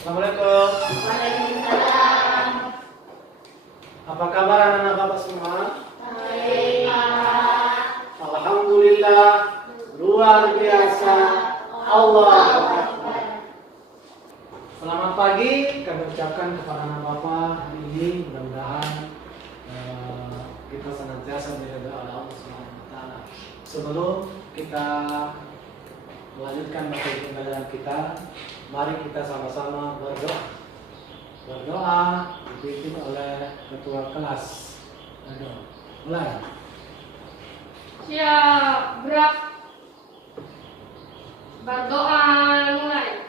Assalamualaikum. Waalaikumsalam. Apa kabar anak-anak Bapak semua? Baik, Pak. Alhamdulillah, luar biasa. Allahu Akbar. Selamat pagi, kami ucapkan kepada anak Bapak hari ini. Mudah-mudahan kita senantiasa diridhoi oleh Allah Subhanahu wa taala. Sebelum kita melanjutkan materi pembelajaran kita, mari kita sama-sama berdoa. Berdoa dipimpin oleh ketua kelas. Ayo, mulai. Siap, gerak. Berdoa mulai.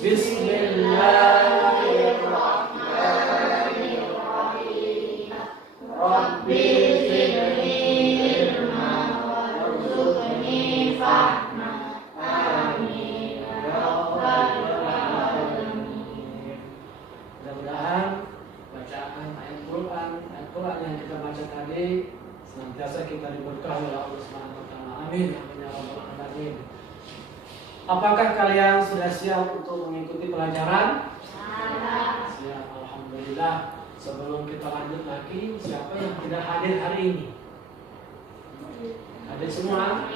Bismillahirrahmanirrahim. Rabbi zidni ilma warzuqni fahma. Amin ya rabbal alamin. Mudah-mudahan bacaan ayat Quran yang kita baca tadi senantiasa kita diberkahi oleh Allah Subhanahu wa taala. Amin. Amin ya rabbal alamin. Apakah kalian sudah siap untuk mengikuti pelajaran? Siap, alhamdulillah. Sebelum kita lanjut lagi, siapa yang tidak hadir hari ini? Hadir semua?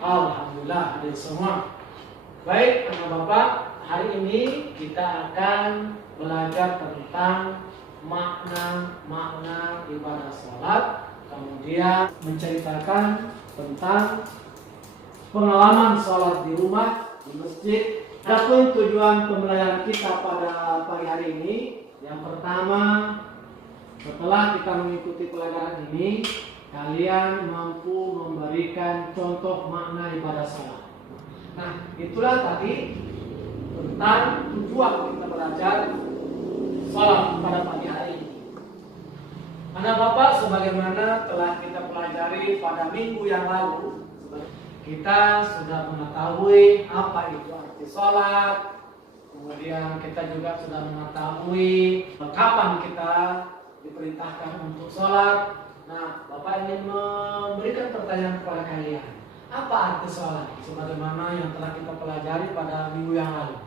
Alhamdulillah hadir semua. Baik, anak Bapak, hari ini kita akan belajar tentang makna ibadah sholat, kemudian menceritakan tentang pengalaman sholat di rumah, di masjid. Adapun tujuan pembelajaran kita pada pagi hari ini, yang pertama, setelah kita mengikuti pelajaran ini, kalian mampu memberikan contoh makna ibadah sholat. Nah, itulah tadi tentang tujuan kita belajar sholat pada pagi hari ini. Anak Bapak, sebagaimana telah kita pelajari pada minggu yang lalu, kita sudah mengetahui apa itu arti sholat. Kemudian kita juga sudah mengetahui kapan kita diperintahkan untuk sholat. Nah, Bapak ingin memberikan pertanyaan kepada kalian. Apa arti sholat? Sebagaimana yang telah kita pelajari pada minggu yang lalu.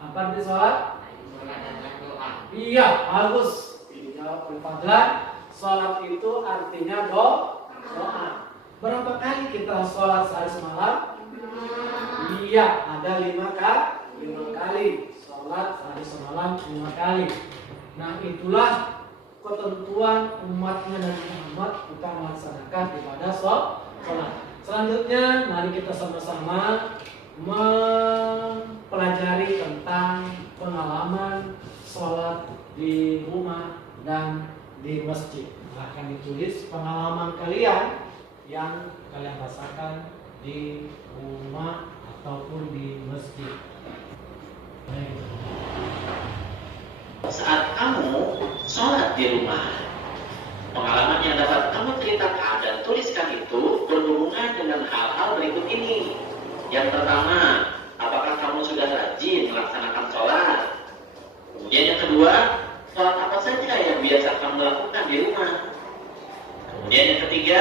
Apa arti sholat? Iya, bagus. Dijawab oleh Fadlan. Sholat itu artinya doa. Berapa kali kita sholat sehari semalam? Iya, ada 5 kali. Sholat sehari semalam 5 kali. Nah, itulah ketentuan umatnya dan Muhammad kita melaksanakan ibadah sholat. Selanjutnya, mari kita sama-sama mempelajari tentang pengalaman sholat di rumah dan di masjid. Akan ditulis pengalaman kalian yang kalian rasakan di rumah ataupun di masjid. Saat kamu sholat di rumah, pengalaman yang dapat kamu ceritakan dan tuliskan itu berhubungan dengan hal-hal berikut ini. Yang pertama, apakah kamu sudah rajin melaksanakan sholat? Kemudian yang kedua, sholat apa saja yang biasa kamu lakukan di rumah? Kemudian yang ketiga,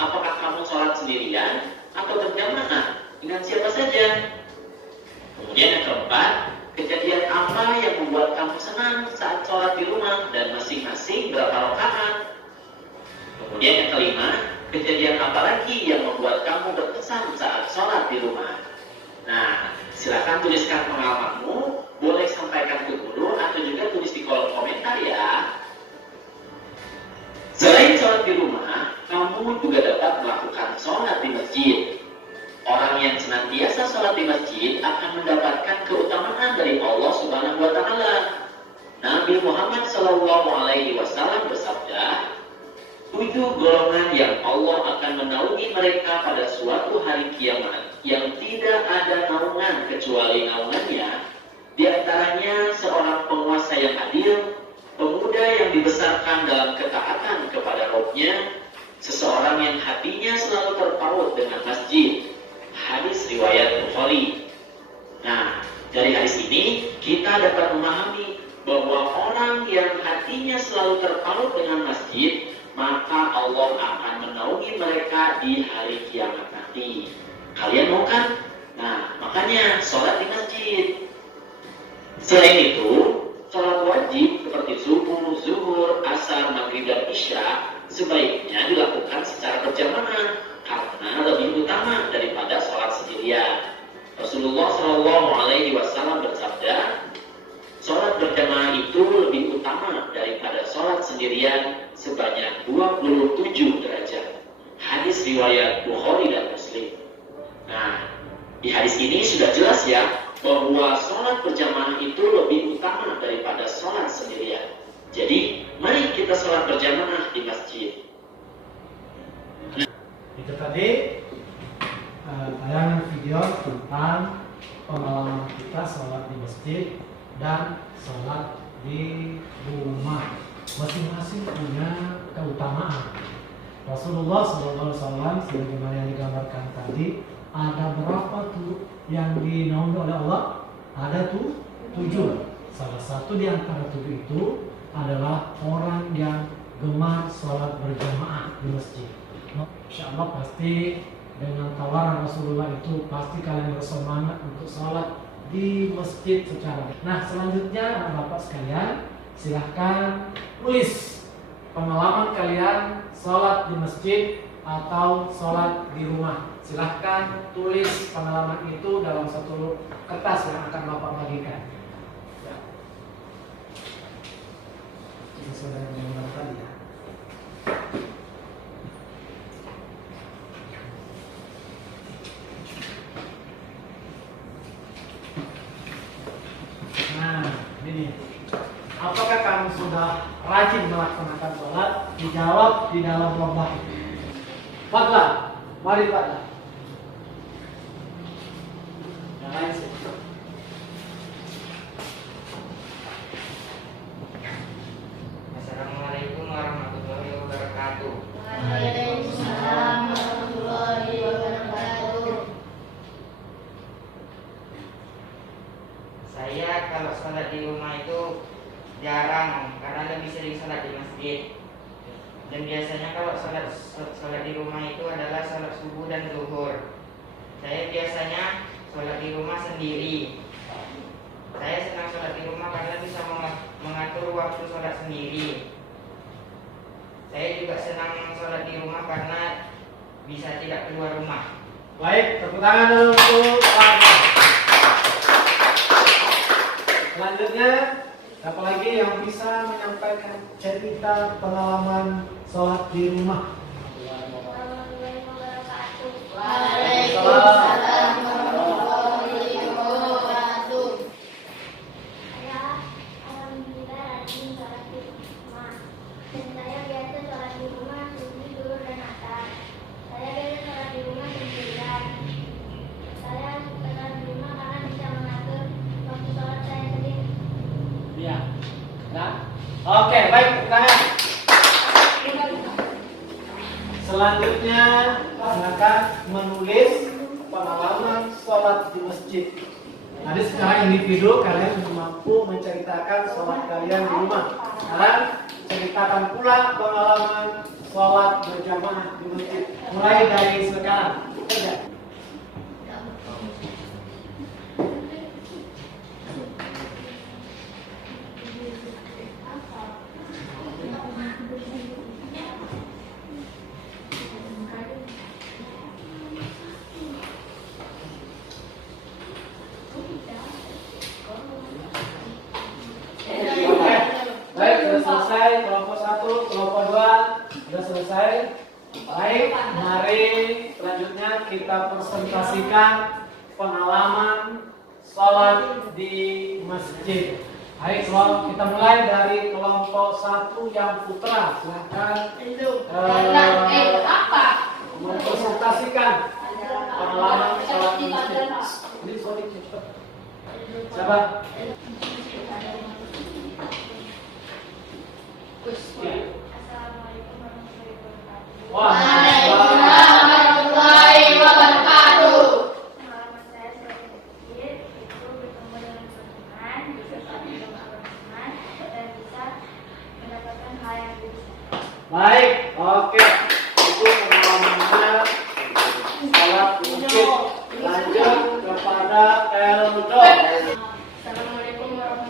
apakah kamu sholat sendirian atau berjamaah dengan siapa saja? Kemudian yang keempat, kejadian apa yang membuat kamu senang saat sholat di rumah dan masing-masing berapa rakaat? Kemudian yang kelima, kejadian apa lagi yang membuat kamu berkesan saat sholat di rumah? Nah, silakan tuliskan pengalamanmu, boleh sampaikan ke guru atau juga tulis di kolom komentar ya. Selain sholat di rumah, kamu juga dapat melakukan sholat di masjid. Orang yang senantiasa sholat di masjid akan mendapatkan keutamaan dari Allah Subhanahu wa taala. Nabi Muhammad SAW bersabda, 7 golongan yang Allah akan menaungi mereka pada suatu hari kiamat yang tidak ada naungan kecuali naungannya. Di antaranya seorang penguasa yang adil, pemuda yang dibesarkan dalam ketaatan kepada Rabb-nya, seseorang yang hatinya selalu terpaut dengan masjid. Hadis riwayat Bukhari. Nah, dari hadis ini kita dapat memahami bahwa orang yang hatinya selalu terpaut dengan masjid, maka Allah akan menaungi mereka di hari kiamat nanti. Kalian mau kan? Nah, makanya sholat di masjid. Selain itu, sholat wajib seperti subuh, zuhur, asar, maghrib, dan isya sebaiknya dilakukan secara berjamaah karena lebih utama daripada sholat sendirian. Rasulullah Shallallahu Alaihi Wasallam bersabda, sholat berjamaah itu lebih utama daripada sholat sendirian sebanyak 27 derajat. Hadis riwayat Bukhari dan Muslim. Nah, di hadis ini sudah jelas ya bahwa sholat berjamaah itu lebih utama daripada sholat sendirian. Jadi, mari kita sholat berjamaah di masjid. Itu tadi tayangan video tentang pengalaman kita sholat di masjid dan sholat di rumah. Masing-masing punya keutamaan. Rasulullah SAW sebagaimana yang digambarkan tadi, ada berapa tuh yang dinaungi oleh Allah? Ada tuh 7. Salah satu di antara 7 itu adalah orang yang gemar sholat berjamaah di masjid. Insya Allah pasti dengan tawaran Rasulullah itu pasti kalian bersemangat untuk sholat di masjid secara. Nah, selanjutnya Bapak sekalian silahkan tulis pengalaman kalian sholat di masjid atau sholat di rumah. Silahkan tulis pengalaman itu dalam satu kertas yang akan Bapak bagikan. Ya. Ini sudah yang tadi ya. Nah, ini. Apakah kamu sudah rajin melaksanakan sholat? Dijawab di dalam lomba. Fadlan, mari Fadlan. Yang lain sih. Assalamualaikum warahmatullahi wabarakatuh. Waalaikumsalam warahmatullahi wabarakatuh. Saya kalau sholat di rumah itu jarang karena lebih sering sholat di masjid. Dan biasanya kalau sholat di rumah itu adalah sholat subuh dan zuhur. Saya biasanya sholat di rumah sendiri. Saya senang sholat di rumah karena bisa mengatur waktu sholat sendiri. Saya juga senang sholat di rumah karena bisa tidak keluar rumah. Baik, tepuk tangan dulu untuk Fadlan. Selanjutnya, siapa lagi yang bisa menyampaikan cerita pengalaman sholat di rumah? Waalaikumsalam warahmatullahi wabarakatuh. Saya alhamdulillah rajin sholat di rumah. Dan saya biasa sholat di rumah subuh, zuhur, dan asar. Saya biasa sholat di rumah sendirian. Saya suka sholat di rumah karena bisa mengatur waktu sholat saya sendiri. Iya. Nah, oke, baik, tepuk tangan. Selanjutnya, silakan menulis pengalaman sholat di masjid. Tadi secara individu kalian mampu menceritakan sholat kalian di rumah. Sekarang ceritakan pula pengalaman sholat berjamaah di masjid. Mulai dari sekarang. Kerja. Baik, sudah selesai. Kelompok 1, kelompok 2 sudah selesai. Baik, mari selanjutnya kita presentasikan pengalaman sholat di masjid. Baik, kita mulai dari kelompok 1 yang putra. Silahkan Apa? mempresentasikan pengalaman sholat di masjid. Ini sorry, cepat. Siapa? Assalamualaikum warahmatullahi wabarakatuh. Waalaikumsalam warahmatullahi wabarakatuh. Pengalaman saya sholat di masjid itu bertemu dengan teman, bisa sholat di rumah teman, dan bisa mendapatkan hal yang bisa. Baik, oke. Itu pengalamannya sholat di masjid. Lanjut kepada Eldo. Assalamualaikum warahmatullahi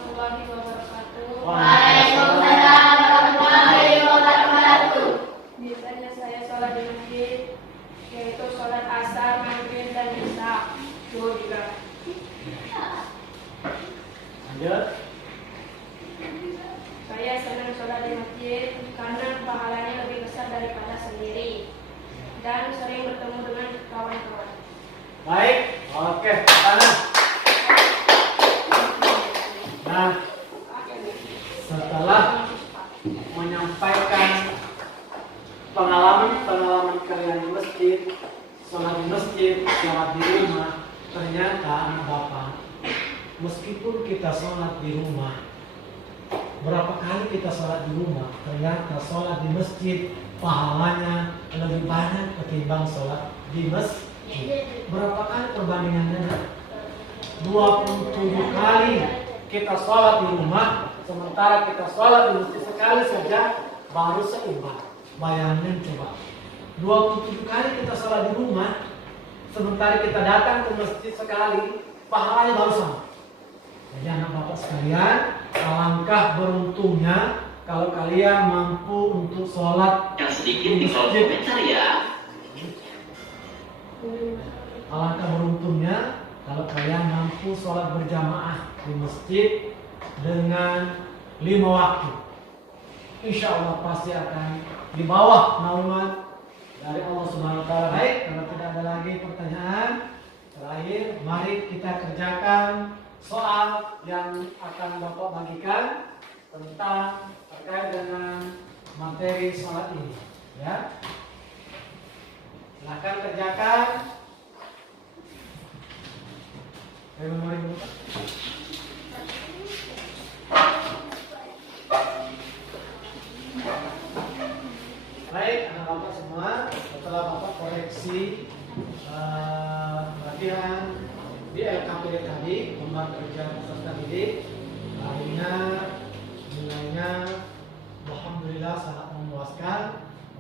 Lanjut. Saya senang sholat di masjid karena pahalanya lebih besar daripada sendiri dan sering bertemu dengan kawan-kawan. Baik, oke, tangan. Nah, setelah menyampaikan pengalaman kalian di masjid, sholat di masjid, sholat di rumah, ternyata anak bapak, meskipun kita sholat di rumah, berapa kali kita sholat di rumah, ternyata sholat di masjid pahalanya lebih banyak ketimbang sholat di masjid. Berapa kali perbandingannya? 27 kali kita sholat di rumah, sementara kita sholat di masjid sekali saja baru seimbang. Bayangin coba, 27 kali kita sholat di rumah, sementara kita datang ke masjid sekali, pahalanya baru sama. Jadi anak bapak sekalian, alangkah beruntungnya kalau kalian mampu untuk sholat Yang sedikit di kolom komentar ya. Alangkah beruntungnya kalau kalian mampu sholat berjamaah di masjid dengan 5 waktu. Insya Allah pasti akan di bawah naungan dari Allah Subhanahu Wa Taala. Baik, kalau tidak ada lagi pertanyaan, terakhir mari kita kerjakan soal yang akan Bapak bagikan tentang terkait dengan materi sholat ini. Ya, silakan kerjakan. Baik, anak bapak semua, setelah bapak koreksi latihan di LKPD tadi, lembar kerja peserta didik, akhirnya nilainya alhamdulillah sangat memuaskan.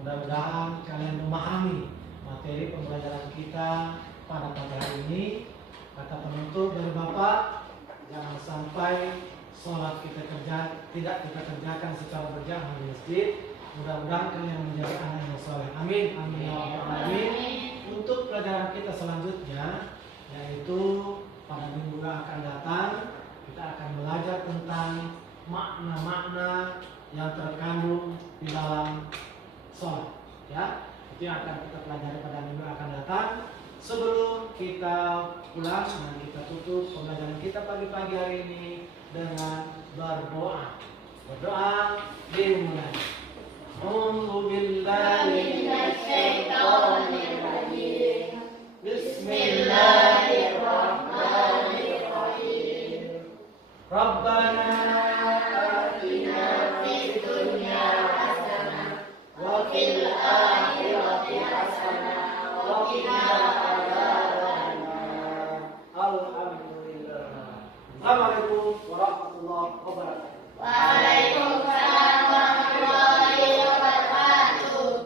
Mudah-mudahan kalian memahami materi pembelajaran kita pada pagi hari ini. Kata penutup dari Bapak, jangan sampai sholat tidak kita kerjakan secara berjamaah di masjid. Mudah-mudahan kalian menjadi anak yang soleh. Amin. Amin ya rabbal alamin. Untuk pelajaran kita selanjutnya, yaitu pada minggu yang akan datang, kita akan belajar tentang makna-makna yang terkandung di dalam sholat. Ya, itu yang akan kita pelajari pada minggu yang akan datang. Sebelum kita pulang dan kita tutup pembelajaran kita pagi-pagi hari ini dengan berdoa. Berdoa dimulai. A'udzu billahi minasyaitonir rajim. Bismillahirrahmanirrahim. Rabbana atina fid dunya hasanah wa fil akhirati hasanah wa qina Alhamdulillah. Assalamualaikum warahmatullahi wabarakatuh.